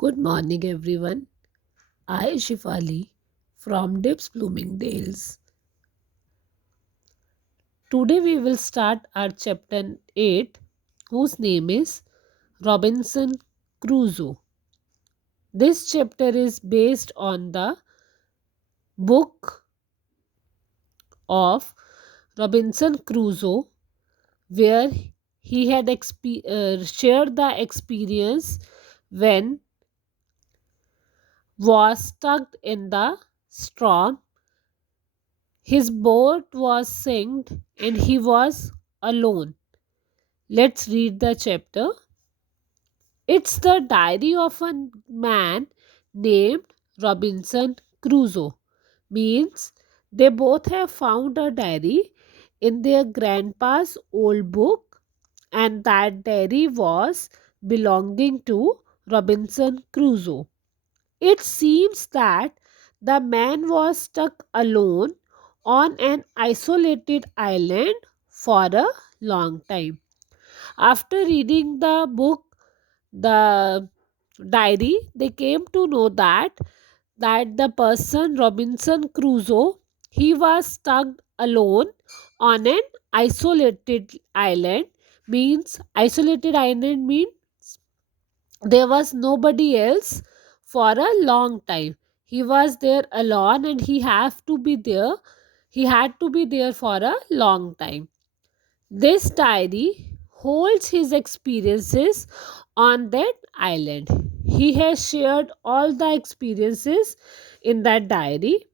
Good morning, everyone. I, Shifali, from Dips Bloomingdale's. Today we will start our chapter 8, whose name is Robinson Crusoe. This chapter is based on the book of Robinson Crusoe, where he had shared the experience when was stuck in the storm. His boat was sank and he was alone. Let's read the chapter. It's the diary of a man named Robinson Crusoe. Means they both have found a diary in their grandpa's old book, and that diary was belonging to Robinson Crusoe. It seems that the man was stuck alone on an isolated island for a long time. After reading the book, the diary, they came to know that the person Robinson Crusoe, he was stuck alone on an isolated island. Means isolated island means there was nobody else for a long time. He was there alone and he had to be there for a long time. This diary holds his experiences on that island. He has shared all the experiences in that diary.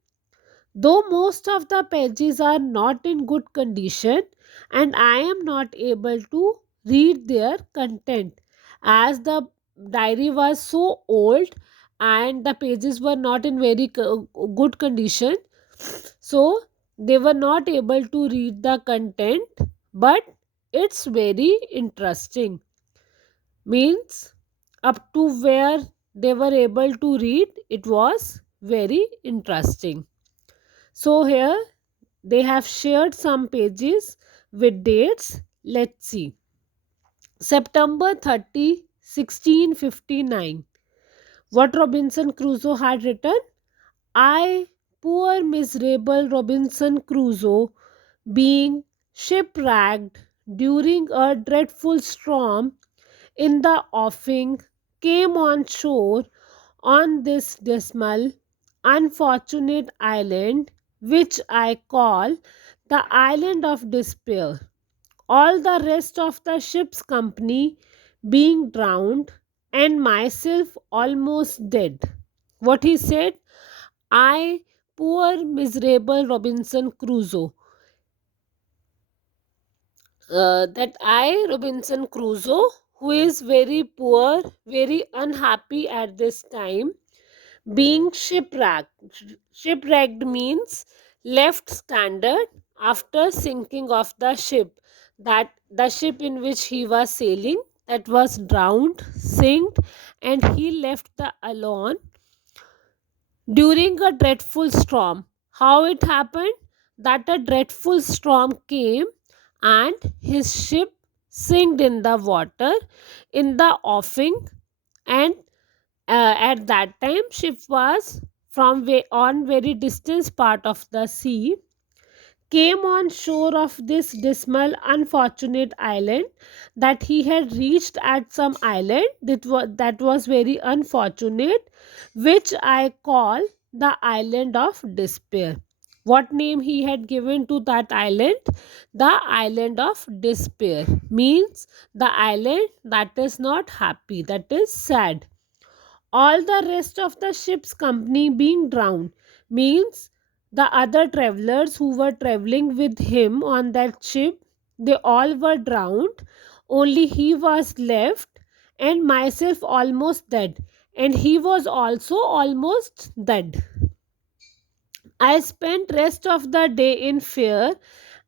Though most of the pages are not in good condition and I am not able to read their content, as the diary was so old and the pages were not in very good condition, so they were not able to read the content, but it's very interesting. Means up to where they were able to read, it was very interesting. So here they have shared some pages with dates. Let's see. September 30, 1659. What Robinson Crusoe had written? I, poor miserable Robinson Crusoe, being shipwrecked during a dreadful storm in the offing, came on shore on this dismal, unfortunate island, which I call the Island of Despair, all the rest of the ship's company being drowned, and myself almost dead. What he said? I, poor miserable Robinson Crusoe, that I, Robinson Crusoe, who is very poor, very unhappy at this time, being shipwrecked. Shipwrecked means left stranded after sinking of the ship. That the ship in which he was sailing, that was drowned, sank, and he left the alone during a dreadful storm. How it happened? That a dreadful storm came and his ship sank in the water in the offing, and at that time ship was from way on very distant part of the sea, came on shore of this dismal unfortunate island, that he had reached at some island that was very unfortunate, which I call the Island of Despair. What name he had given to that island? The Island of Despair. Means the island that is not happy, that is sad. All the rest of the ship's company being drowned means the other travelers who were traveling with him on that ship, they all were drowned, only he was left, and myself almost dead, and he was also almost dead. I spent rest of the day in fear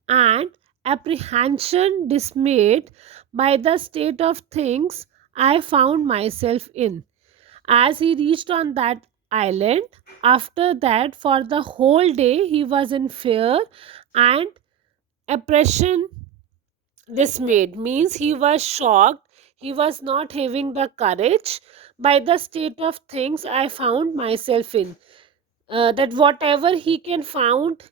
and apprehension, dismayed by the state of things I found myself in. As he reached on that island, after that, for the whole day, he was in fear and oppression. Dismayed means he was shocked, he was not having the courage, by the state of things I found myself in. That whatever he can found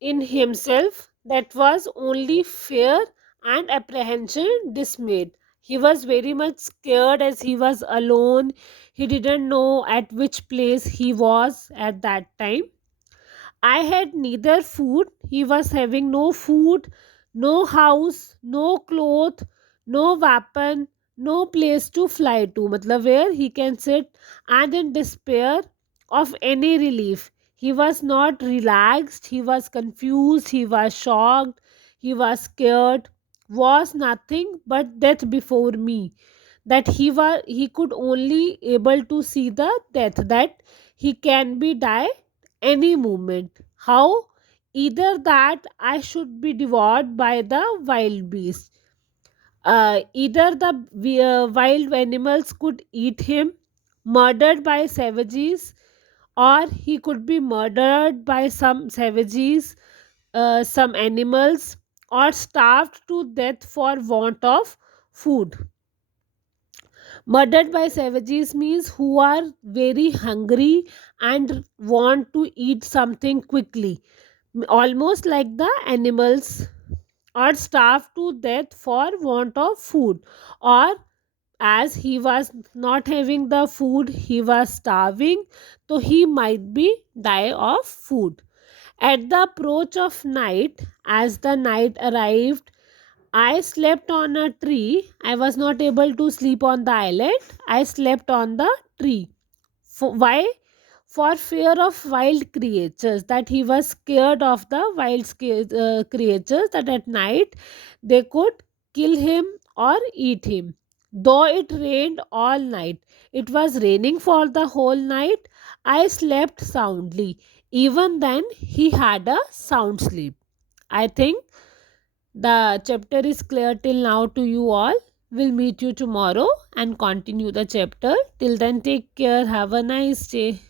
in himself, that was only fear and apprehension dismayed. He was very much scared as he was alone. He didn't know at which place he was at that time. I had neither food, he was having no food, no house, no cloth, no weapon, no place to fly to, matlab where he can sit, and in despair of any relief. He was not relaxed, he was confused, he was shocked, he was scared, was nothing but death before me. That he could only able to see the death, that he can be die any moment. How? Either that I should be devoured by the wild beast. Either the wild animals could eat him, murdered by savages, or he could be murdered by some savages, some animals, or starved to death for want of food. Murdered by savages means who are very hungry and want to eat something quickly, almost like the animals, or starved to death for want of food, or as he was not having the food, he was starving, so he might be die of food. At the approach of night, as the night arrived, I slept on a tree. I was not able to sleep on the island. I slept on the tree. Why? For fear of wild creatures. That he was scared of the wild creatures, that at night they could kill him or eat him. Though it rained all night, it was raining for the whole night. I slept soundly. Even then, he had a sound sleep. I think the chapter is clear till now to you all. We'll meet you tomorrow and continue the chapter. Till then, take care. Have a nice day.